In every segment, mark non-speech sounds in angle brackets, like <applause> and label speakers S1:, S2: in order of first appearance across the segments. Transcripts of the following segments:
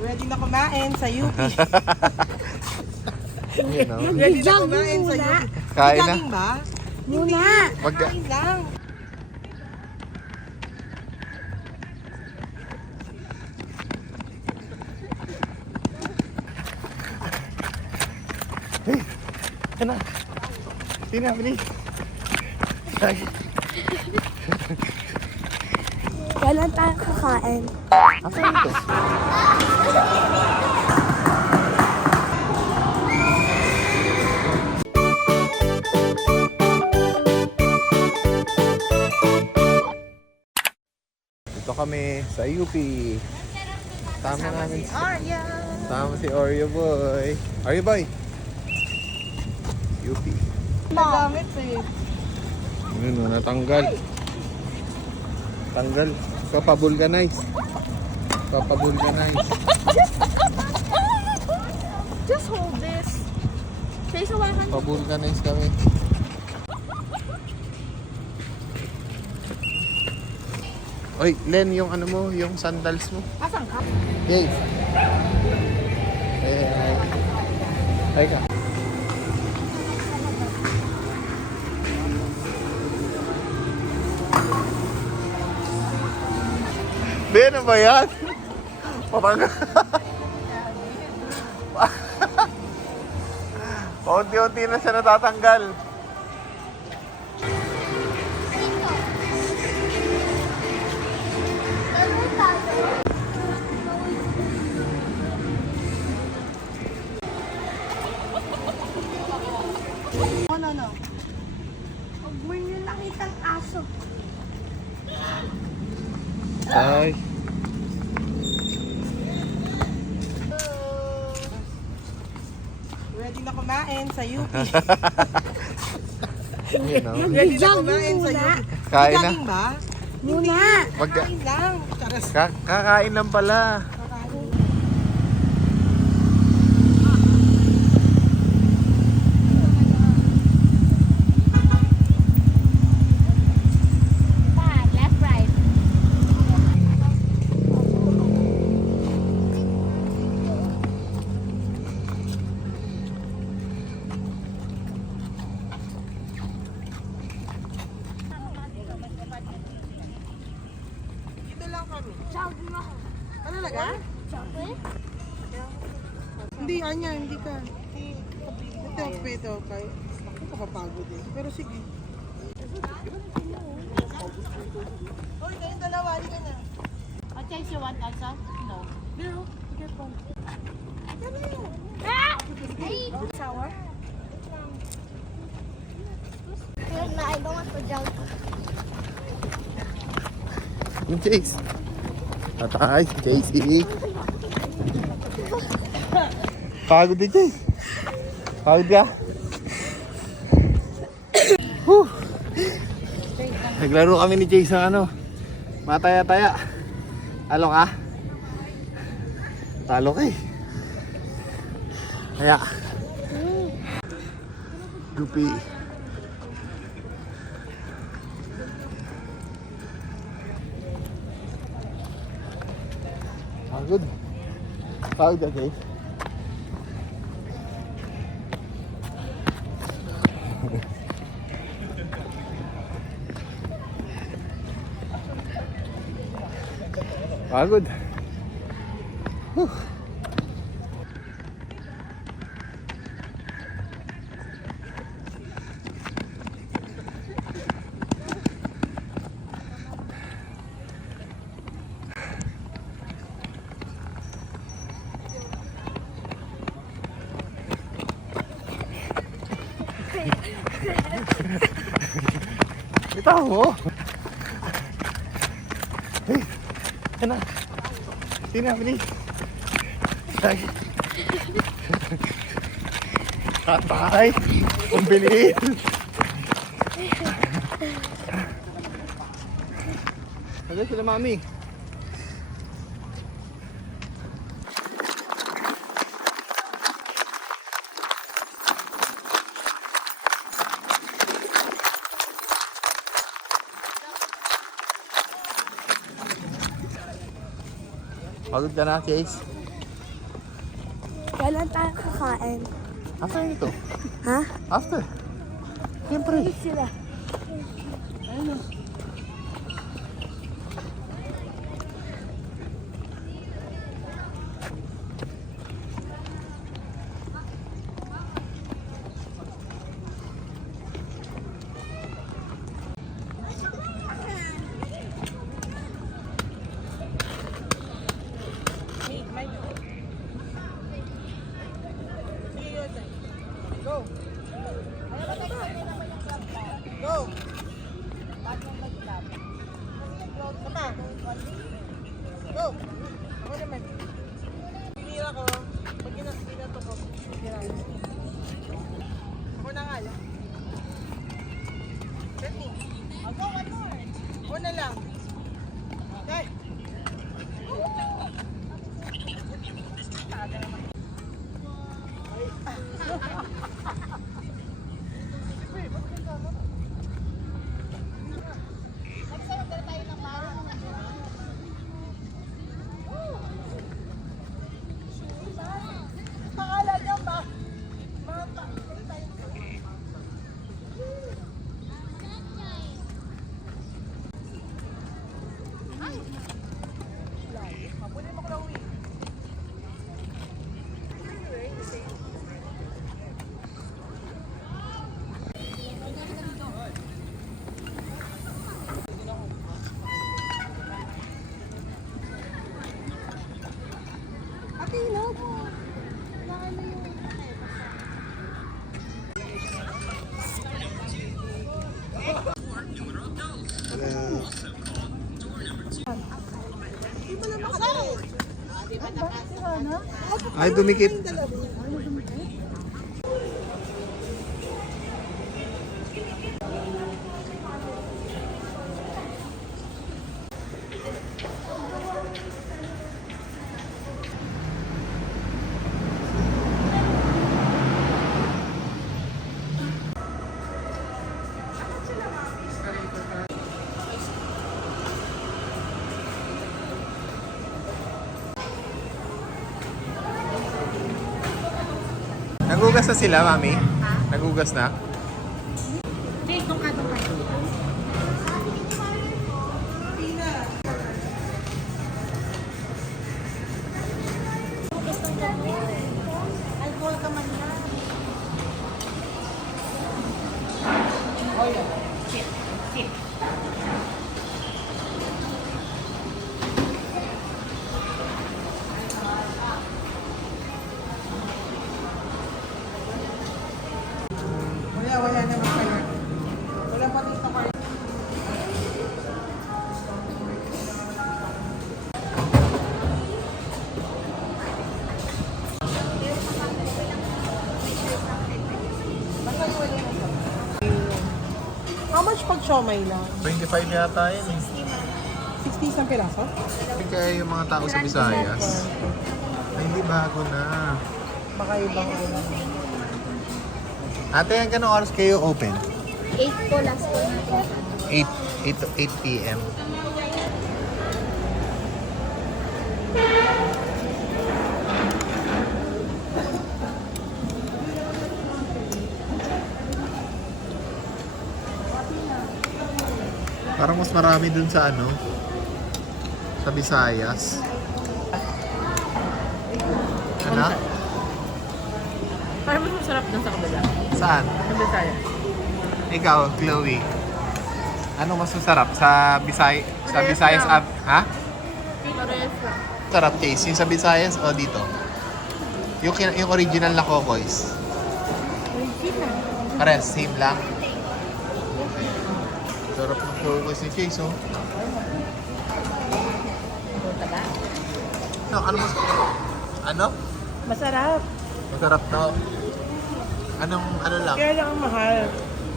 S1: Ready na kumain sa UP. <laughs>
S2: Yun, no?
S1: Ready na kumain sa. UP.
S2: Kain na.
S1: Ba?
S3: Muna.
S2: Mag
S1: Kain lang.
S2: Na. Sino na, bilis. Lagi.
S3: Kailan tayo kakain?
S2: Asa ito? Kami sa UP. Tama namin si,
S1: Arya.
S2: tama si Oreo Boy. Oreo Boy. UP.
S1: Nagamit eh.
S2: Yun o, natanggal. Tanggal. Papabulganize. Papabulganize.
S3: Just hold this. Say sa wakan.
S2: Pabulganize kami. Oy, Len, yung ano mo, yung sandals mo.
S1: Asan ka?
S2: Yes. Eh, ay ka. Be, ano ba yan? Parang... <laughs> Unti-unti na siya natatanggal.
S1: Ano, ano?
S3: Huwag mo nyo nakitang aso.
S2: Ay.
S1: Ready na kumain sa UP.
S2: Yun, no?
S1: Ready na kumain sa. UP.
S2: Kain na.
S1: Jogging ba?
S3: Muna.
S2: Mag
S1: Kain lang. Charas.
S2: ka- kakain lang pala.
S1: Kakain.
S3: left, right.
S1: Dito lang kami.
S3: Jogging ako.
S1: Ano talaga?
S3: Jogging?
S1: Hindi, Anya, hindi ka. Ito, okay. Ako kapapagod eh. Pero sige. Hoy, kayong dalawa, hindi ka na.
S4: Okay, you want also? No.
S1: Pero, sige po.
S3: Ah! Ay! Sour? Yun na, I don't want to.
S2: Yung Chase. Tatay, si Chasey. Pagod din, Chase. Pagod ka? Naglaro kami ni Chase ng ano. Mataya-taya. Talo ka? Talo ka eh. Kaya. Dupi. Pagod. Pagod ka, Chase. Pagod. Whew. Bitaw mo. Hey, yan na. Sino bilis. Lagi. Tatay. Ang bilis. Ano sila, mami? Pagod ka na, Chase?
S3: Kailan tayo kakain?
S2: After nito.
S3: Ha?
S2: After. Siyempre.
S3: Sila.
S1: Ayun. Go. Sama. Go. Ako naman. Pinira ko. Pag ginato ko, pinira Ako na nga lang. Let me. Ako, one more. Ako na lang. Okay. Pangalan niya ba? Mata. Habulin mo ko lang, uwi.
S3: Ate, ilaw mo. Kailangan mo yung...
S2: Dumikit. Nagugas na sila, mami? Nagugas na?
S1: Siomay lang?
S2: 25 yata yun eh.
S1: 60 isang piraso?
S2: Kaya yung mga tao sa Visayas. Ay, hindi bago na.
S1: Baka ibang ano.
S2: Ate, hanggang anong oras kayo open?
S3: 8 po last po natin.
S2: 8, 8, 8 p.m. Parang mas marami dun sa ano, sa Visayas. Ano?
S4: Parang mas masarap dun sa kabila.
S2: Saan?
S4: Sa Bisaya.
S2: Ikaw, Chloe. Ano mas masarap? Sa Bisay sa Visayas app? Ha?
S4: Pares lang.
S2: Sarap taste. Yung sa Visayas o dito? Yung, kin- yung original na Cocoys. Pares, same lang. Cocoys ni Chase, oh. Ano, ano mas... Ano?
S1: Masarap.
S2: Masarap to. Anong, ano lang?
S1: Kaya lang ang mahal.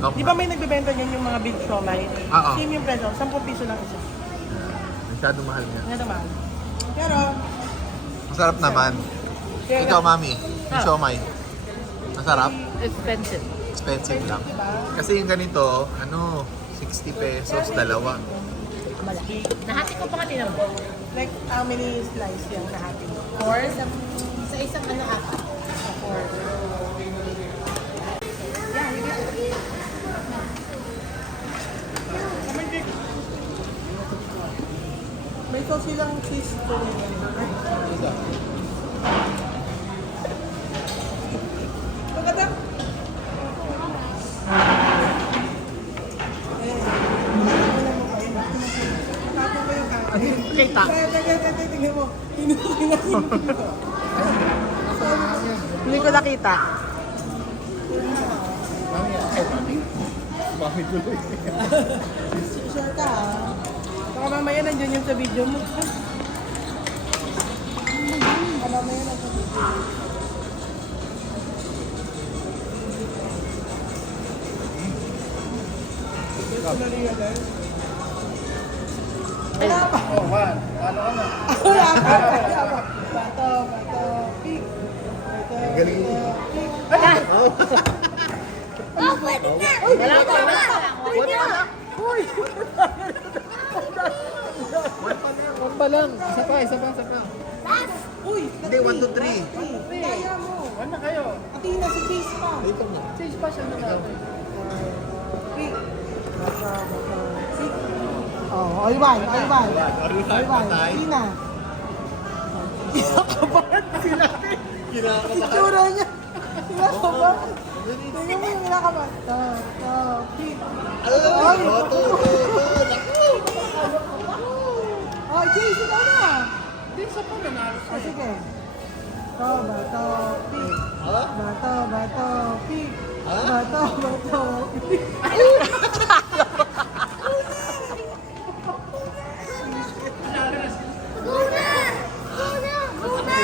S2: Ang-
S1: Di ba may nagbebenta niyan yung mga big siomay?
S2: Oo.
S1: Same yung presyo, 10 piso lang isa.
S2: Masyado mahal nga.
S1: Nga naman. Pero,
S2: Masarap naman.
S1: kaya
S2: Ikaw, mami. Yung siomay. Masarap?
S4: Expensive.
S2: Expensive lang. Kasi yung ganito, ano, 60 pesos, dalawa.
S4: Malaki. Nahati ko pa kanina mo.
S1: Like, how many slice yung nahati?
S5: Or sa, sa isang ano apat.
S1: Four. May sauce silang cheese to Maganda.
S4: Hindi ko nakita.
S2: Mami tuloy.
S1: Sure ka ha? Baka mamaya nandiyan yung sa video mo. Baka mamaya nasa video. Ito na realize. Wala pa.
S2: Oh, one. Ano
S1: pa. Wala pa. Bato, bato, pig. Bato,
S2: Galing mo.
S1: pig.
S4: Wala pa.
S2: One pa lang. Isa pa, isa pa, isa pa.
S1: Uy,
S2: Hindi, one, two, three.
S1: Kaya mo.
S2: One na kayo.
S1: Atina si Chase pa.
S2: Dito na.
S4: Change pa siya na natin.
S1: Bato, bato, pig. Oh, aywan, aywan. Aywan, Tina. Kinakabahan sila.
S2: Kinakabahan.
S1: Itsura niya. Kinakabahan. Tingnan mo yung kinakabahan. To, to, pig.
S2: Ay, to, to, to. Naku.
S1: Oh, Chase, ikaw na.
S4: Hindi, siya pa nanalo
S1: Oh. To, bato? Bato, bato.
S2: Ha?
S1: Bato, bato, pig.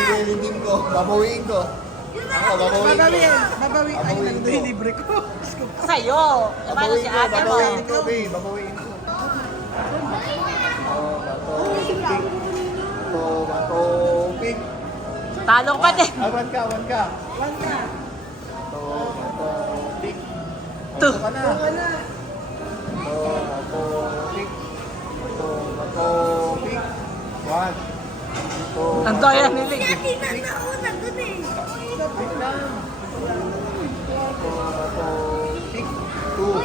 S2: Nilililim ko. Babawiin ko. Ko.
S1: Babawiin. Babawiin. Ay, yung libre ko.
S5: Sa'yo. Paano si ate mo?
S2: Babawiin ko, babe. Babawiin ko. Oh, bato. Bato, pig.
S5: Talo pa din.
S2: Ah, one ka, one ka.
S1: One na.
S2: Bato, bato, pig. Bato ka na.
S1: Na.
S2: Bato, bato, pig. Bato, bato, pig. One.
S5: Ang daya
S2: lang. Bato, bato, pig. Two.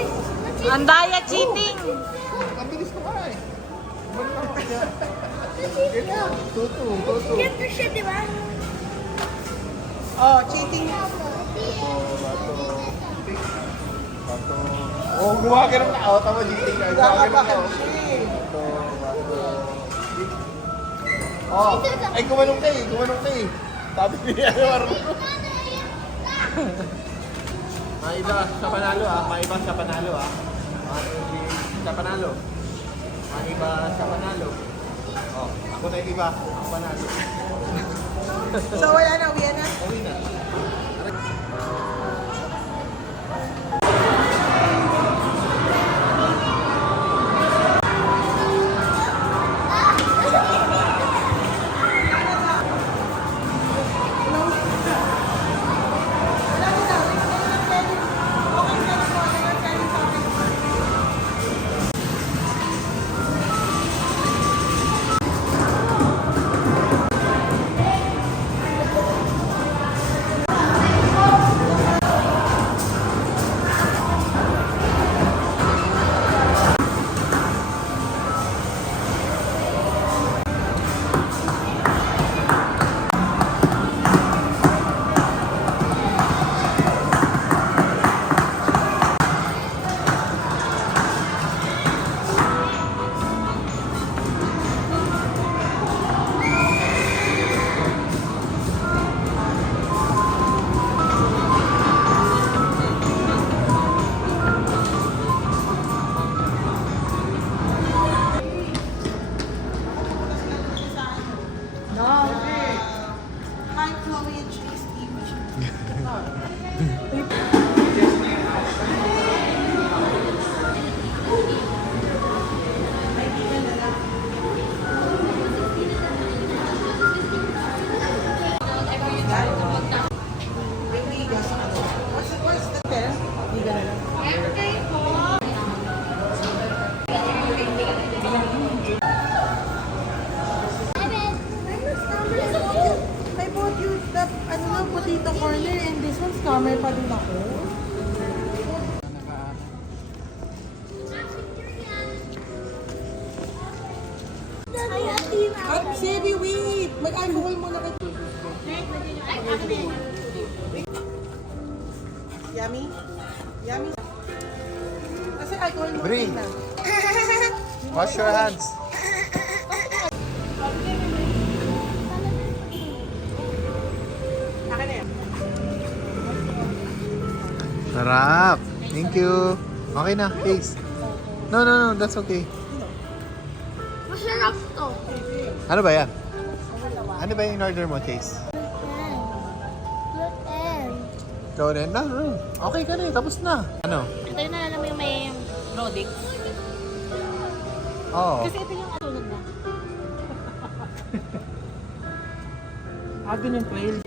S5: Ang daya cheating.
S2: Ang bilis ko nga eh. Bumalik ako dyan. Ito, tutu, tutu.
S1: Oh, cheating.
S2: Bato, bato, pig. Bato. Oh, gumagano na. Oh, tama, ka.
S1: Nakabahan
S2: oh.
S1: siya eh.
S2: Bato, Oh, ay gumanong ka eh. Gumanong ka eh. Sabi niya, marunong. Maiba sa panalo ah. Maiba sa panalo ah. Maiba sa panalo. Maiba sa panalo. Oh, ako na yung iba. Ako panalo.
S1: So, wala na. Uwi na.
S2: Uwi na.
S1: At Sebi, wait! Mag-alcohol muna ka. Yummy? Yummy? Kasi alcohol mo
S2: Bri.
S1: na. <laughs>
S2: Wash your hands. Sarap. Thank you. Okay na, case. No, no, no. That's okay.
S3: Masarap to.
S2: Ano ba yan? Ano ba yung in-order mo, Case? Ikaw rin? No, no. Okay ka na eh. Tapos na. Ano?
S3: Ito yung naalala mo yung may Rodix.
S2: Oo.
S3: Kasi ito yung sunog na.
S1: Abi ng 12.